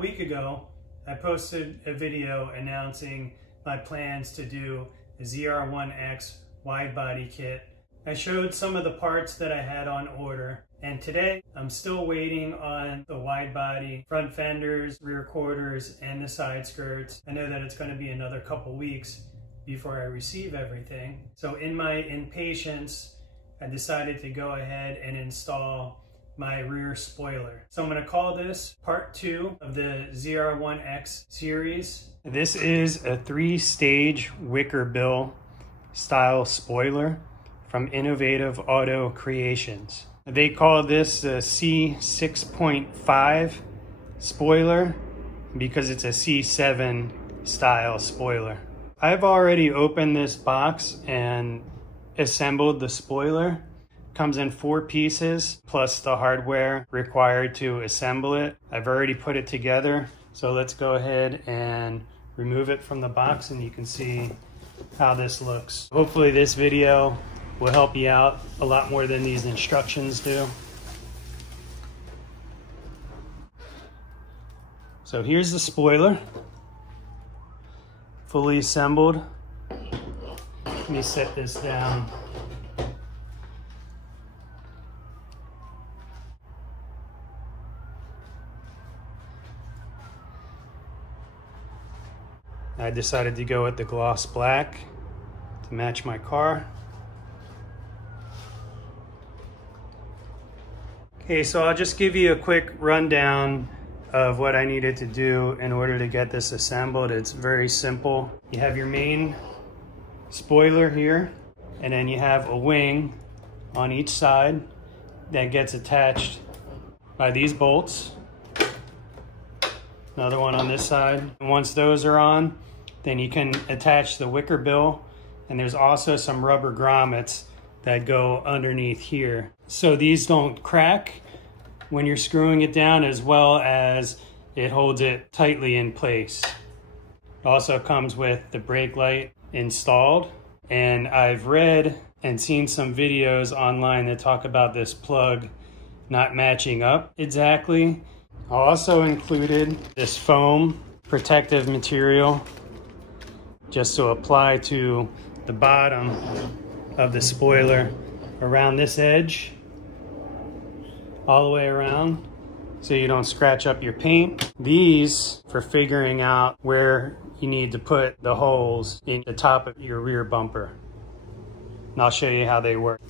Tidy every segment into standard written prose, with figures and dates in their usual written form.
a week ago, I posted a video announcing my plans to do a ZR1X wide body kit. I showed some of the parts that I had on order, and today I'm still waiting on the wide body front fenders, rear quarters, and the side skirts. I know that it's going to be another couple weeks before I receive everything. So in my impatience, I decided to go ahead and install my rear spoiler. So I'm going to call this part 2 of the ZR1X series. This is a 3-stage Wicker bill style spoiler from Innovative Auto Creations. They call this the C6.5 spoiler because it's a C7 style spoiler. I've already opened this box and assembled the spoiler. Comes in 4 pieces plus the hardware required to assemble it. I've already put it together, so let's go ahead and remove it from the box and you can see how this looks. Hopefully this video will help you out a lot more than these instructions do. So here's the spoiler, fully assembled. Let me set this down. I decided to go with the gloss black to match my car. Okay, so I'll just give you a quick rundown of what I needed to do in order to get this assembled. It's very simple. You have your main spoiler here, and then you have a wing on each side that gets attached by these bolts. Another one on this side. And once those are on, then you can attach the Wicker bill, and there's also some rubber grommets that go underneath here. So these don't crack when you're screwing it down, as well as it holds it tightly in place. It also comes with the brake light installed, and I've read and seen some videos online that talk about this plug not matching up exactly. I also included this foam protective material just to apply to the bottom of the spoiler around this edge, all the way around, so you don't scratch up your paint. These for figuring out where you need to put the holes in the top of your rear bumper. And I'll show you how they work.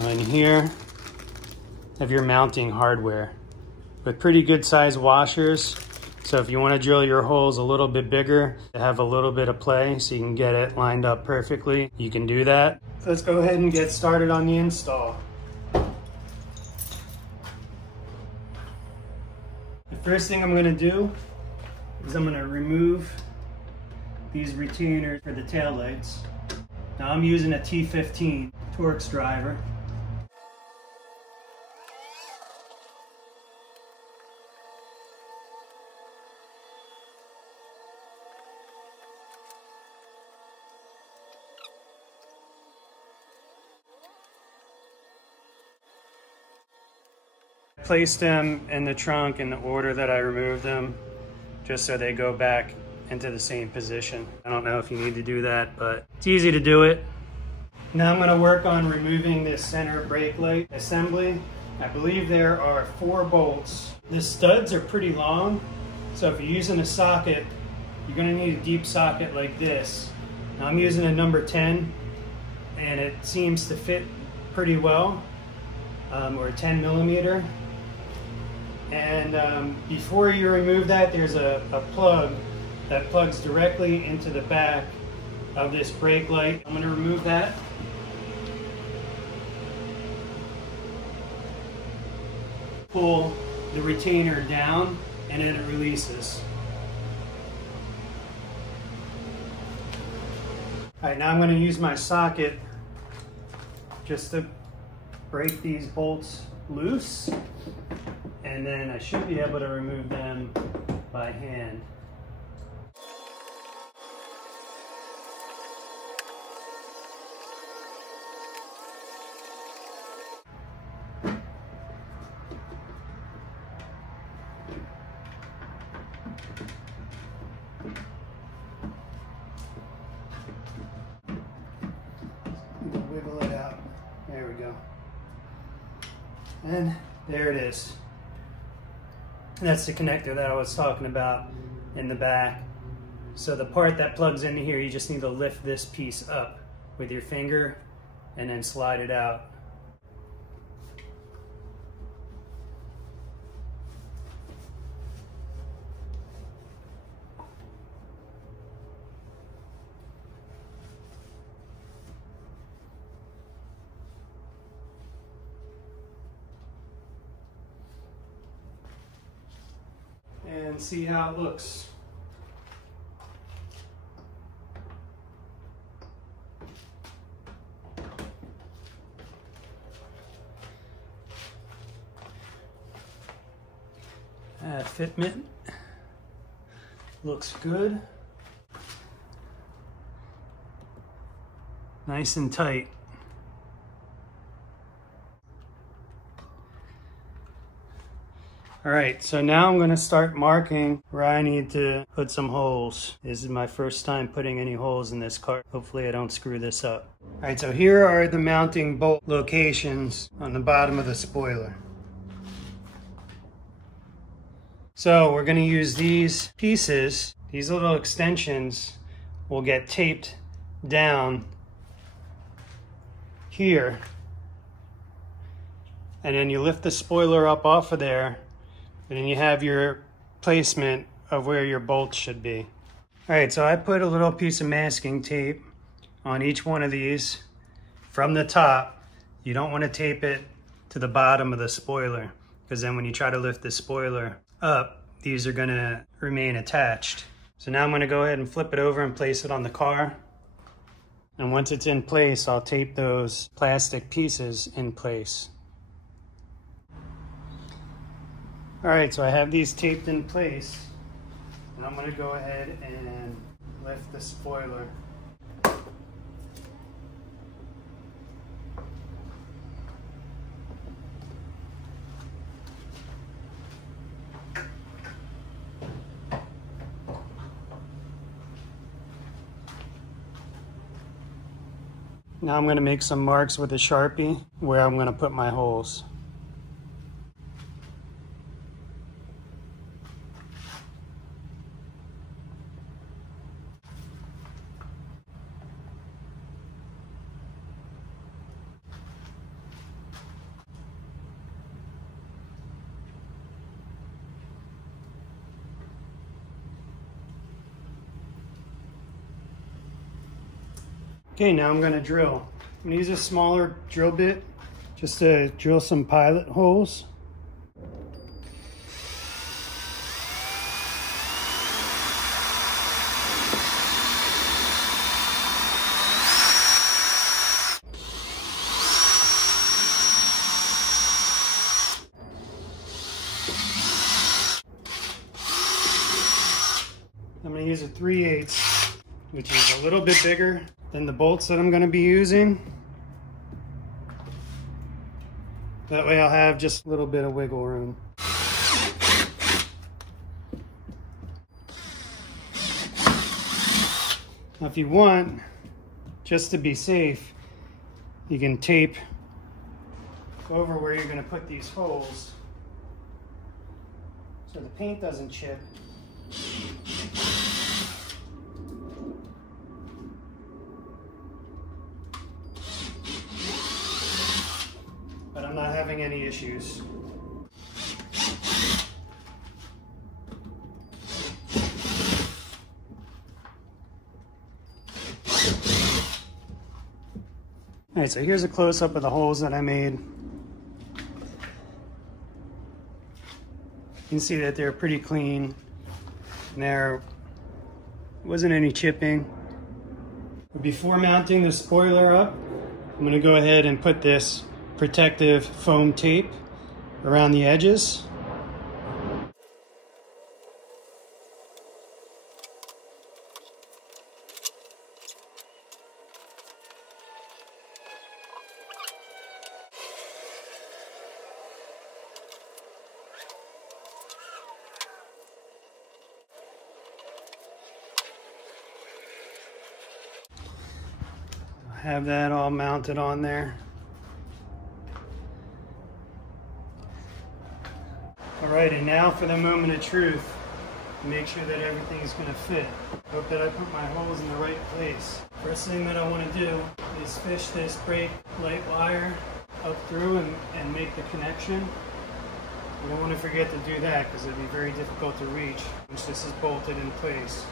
And here have your mounting hardware with pretty good size washers. So if you want to drill your holes a little bit bigger, to have a little bit of play so you can get it lined up perfectly, you can do that. So let's go ahead and get started on the install. The first thing I'm going to do is I'm going to remove these retainers for the taillights. Now I'm using a T15 Torx driver. Place them in the trunk in the order that I removed them, just so they go back into the same position. I don't know if you need to do that, but it's easy to do it. Now I'm going to work on removing this center brake light assembly. I believe there are 4 bolts. The studs are pretty long, so if you're using a socket, you're going to need a deep socket like this. Now I'm using a number 10, and it seems to fit pretty well, or a 10 millimeter. And before you remove that, there's a plug that plugs directly into the back of this brake light. I'm going to remove that. Pull the retainer down and then it releases. Alright, now I'm going to use my socket just to break these bolts loose, and then I should be able to remove them by hand. And there it is. That's the connector that I was talking about in the back. So the part that plugs into here, you just need to lift this piece up with your finger and then slide it out. And see how it looks. Fitment looks good. Nice and tight. All right, so now I'm gonna start marking where I need to put some holes. This is my first time putting any holes in this car. Hopefully I don't screw this up. All right, so here are the mounting bolt locations on the bottom of the spoiler. So we're gonna use these pieces, these little extensions will get taped down here. And then you lift the spoiler up off of there, and then you have your placement of where your bolts should be. All right, so I put a little piece of masking tape on each one of these from the top. You don't want to tape it to the bottom of the spoiler, because then when you try to lift the spoiler up, these are going to remain attached. So now I'm going to go ahead and flip it over and place it on the car. And once it's in place, I'll tape those plastic pieces in place. All right, so I have these taped in place, and I'm going to go ahead and lift the spoiler. Now I'm going to make some marks with a Sharpie where I'm going to put my holes. Okay, now I'm going to drill. I'm going to use a smaller drill bit just to drill some pilot holes. I'm going to use a 3/8, which is a little bit bigger than the bolts that I'm going to be using. That way I'll have just a little bit of wiggle room. Now if you want, just to be safe, you can tape over where you're going to put these holes so the paint doesn't chip. But I'm not having any issues. All right, so here's a close-up of the holes that I made. You can see that they're pretty clean. And there wasn't any chipping. Before mounting the spoiler up, I'm going to go ahead and put this protective foam tape around the edges. I have that all mounted on there. Alright, and now for the moment of truth. Make sure that everything is going to fit. Hope that I put my holes in the right place. First thing that I want to do is fish this brake light wire up through and make the connection. You don't want to forget to do that because it'd be very difficult to reach once this is bolted in place.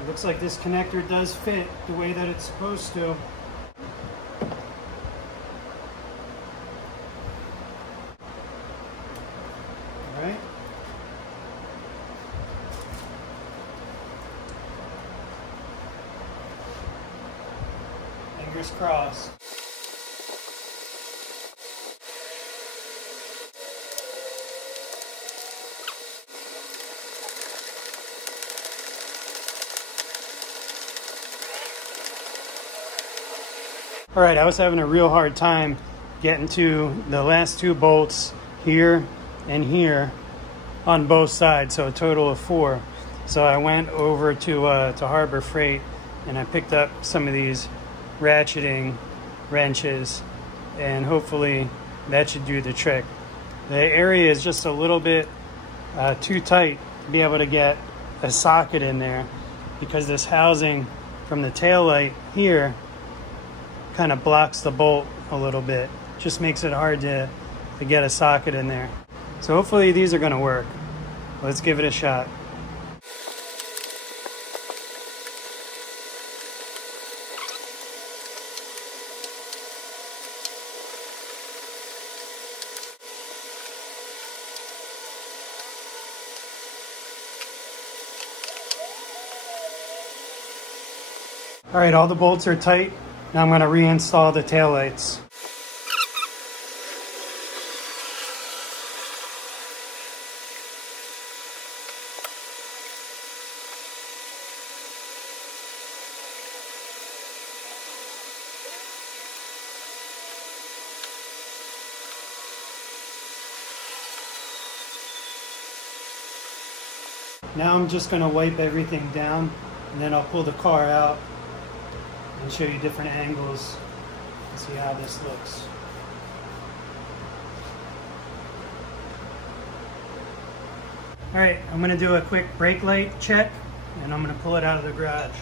It looks like this connector does fit the way that it's supposed to. Alright. Fingers crossed. Alright, I was having a real hard time getting to the last two bolts here and here on both sides, so a total of 4. So I went over to Harbor Freight and I picked up some of these ratcheting wrenches, and hopefully that should do the trick. The area is just a little bit too tight to be able to get a socket in there because this housing from the tail light here kind of blocks the bolt a little bit. Just makes it hard to get a socket in there. So hopefully these are going to work. Let's give it a shot. All right, all the bolts are tight. Now I'm going to reinstall the taillights. Now I'm just going to wipe everything down, and then I'll pull the car out and show you different angles and see how this looks. Alright, I'm going to do a quick brake light check and I'm going to pull it out of the garage.